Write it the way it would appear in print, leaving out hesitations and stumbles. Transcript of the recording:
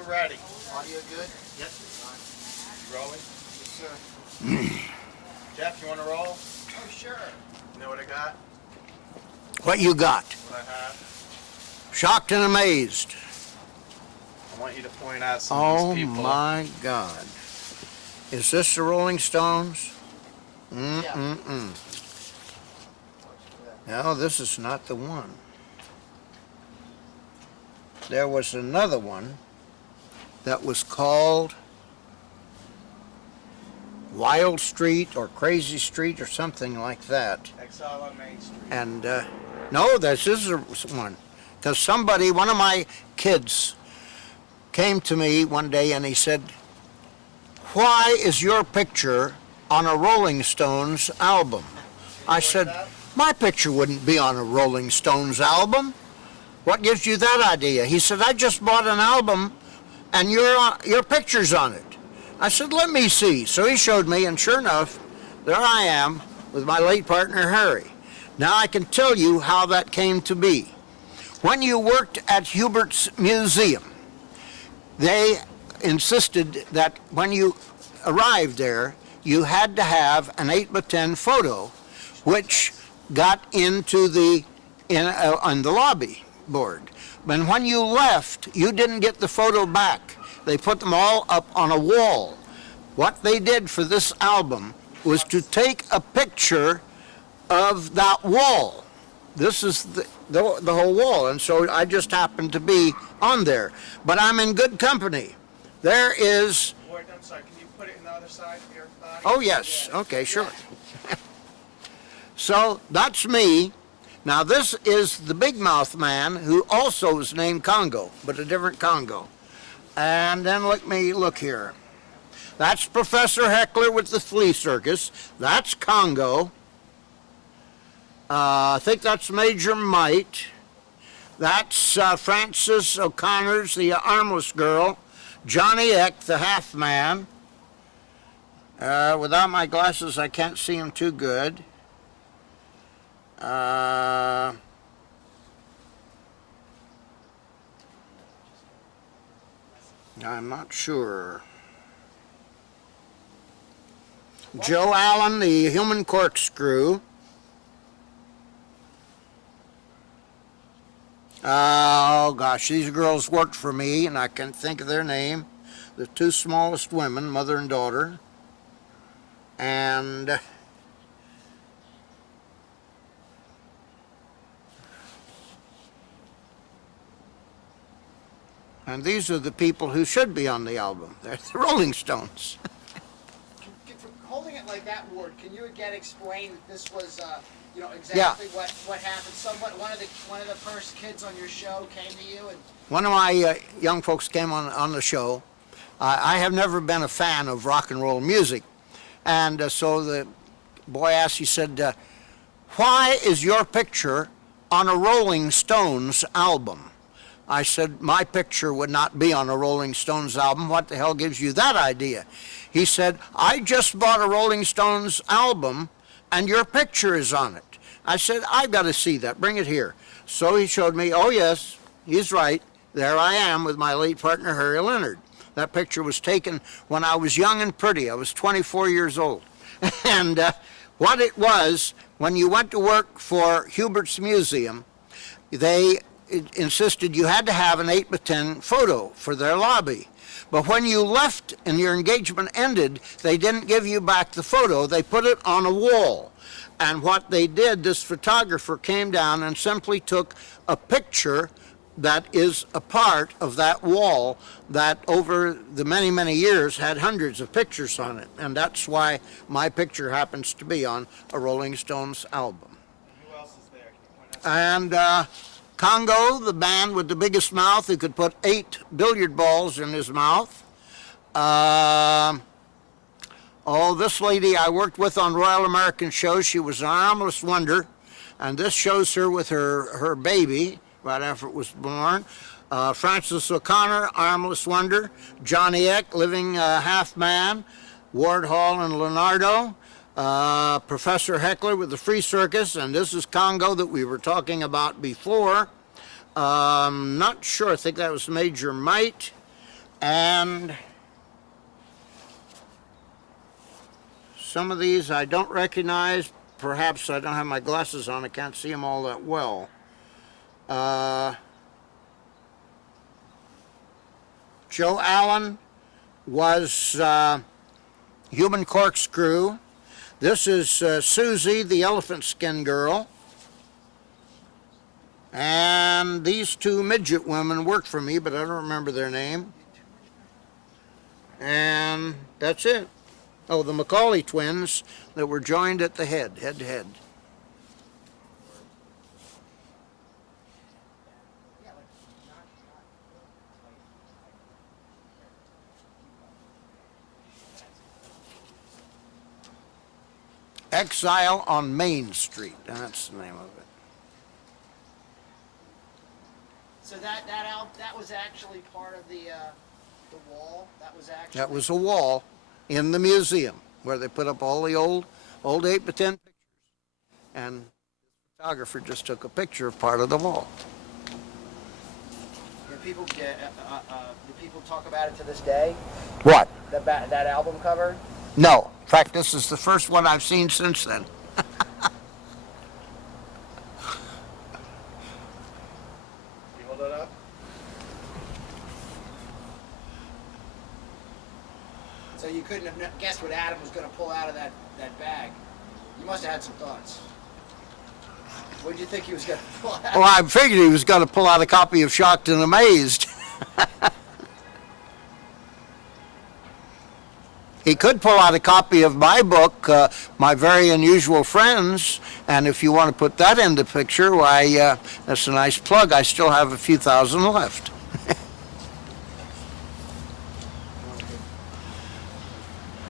we're ready. Audio good? Yep. Rolling? Yes, sir. Jeff, you want to roll? Oh, sure. You know what I got? What you got? What I have? Shocked and amazed. I want you to point out some Oh of these people. my God. Is this the Rolling Stones? Yeah. No, this is not the one. There was another one that was called Wild Street or Crazy Street or something like that. Exile on Main Street. And no, this is one. Because somebody, one of my kids, came to me one day and he said, "Why is your picture on a Rolling Stones album?" I said, "My picture wouldn't be on a Rolling Stones album. What gives you that idea?" He said, "I just bought an album and your picture's on it." I said, "Let me see." So he showed me, and sure enough, there I am with my late partner, Harry. Now I can tell you how that came to be. When you worked at Huberts Museum, they insisted that when you arrived there, you had to have an 8x10 photo, which got into on the lobby board. But when you left, you didn't get the photo back. They put them all up on a wall. What they did for this album was to take a picture of that wall. This is the whole wall, and so I just happened to be on there. But I'm in good company. There is... Wait, I'm sorry, can you put it in the other side of your body? Oh, yes. Okay, sure. So that's me. Now this is the big mouth man who also is named Congo, but a different Congo. And then let me look here. That's Professor Heckler with the Flea Circus. That's Congo. I think that's Major Mite. That's Frances O'Connor's the armless girl. Johnny Eck, the half man. Without my glasses, I can't see him too good. I'm not sure. Joe Allen, the human corkscrew. Oh gosh, these girls worked for me and I can't think of their name. The two smallest women, mother and daughter. And these are the people who should be on the album. They're the Rolling Stones. Holding it like that, Ward, can you again explain that this was, exactly what happened? One of the first kids on your show came to you and... One of my young folks came on the show. I have never been a fan of rock and roll music. And so the boy asked, he said, "Why is your picture on a Rolling Stones album?" I said, "My picture would not be on a Rolling Stones album. What the hell gives you that idea?" He said, "I just bought a Rolling Stones album and your picture is on it." I said, "I've got to see that. Bring it here." So he showed me, oh yes, he's right. There I am with my late partner, Harry Leonard. That picture was taken when I was young and pretty. I was 24 years old. And what it was, when you went to work for Huberts Museum, they insisted you had to have an 8x10 photo for their lobby. But when you left and your engagement ended, they didn't give you back the photo. They put it on a wall. And what they did, this photographer came down and simply took a picture that is a part of that wall that over the many, many years had hundreds of pictures on it. And that's why my picture happens to be on a Rolling Stones album. Who else is there? Can you point And out? Congo, the band with the biggest mouth, who could put 8 billiard balls in his mouth. This lady I worked with on Royal American shows, she was an armless wonder, and this shows her with her baby right after it was born. Frances O'Connor, armless wonder. Johnny Eck, living half man. Ward Hall and Leonardo. Professor Heckler with the Free Circus, and this is Congo that we were talking about before. Not sure, I think that was Major Mite. And some of these I don't recognize. Perhaps I don't have my glasses on. I can't see them all that well. Joe Allen was Human Corkscrew. This is Susie, the Elephant Skin Girl. And these two midget women worked for me, but I don't remember their name. And that's it. Oh, the Macaulay twins that were joined at the head to head. Exile on Main Street, that's the name of it. So that was actually part of the wall. That was actually. That was a wall in the museum where they put up all the old 8x10 pictures. And the photographer just took a picture of part of the wall. Do people talk about it to this day? What? That album cover? No. In fact, this is the first one I've seen since then. You hold it up. So you couldn't have guessed what Adam was going to pull out of that bag. You must have had some thoughts. What did you think he was going to pull out? Well, I figured he was going to pull out a copy of Shocked and Amazed. He could pull out a copy of my book, My Very Unusual Friends, and if you want to put that in the picture, why, that's a nice plug. I still have a few thousand left.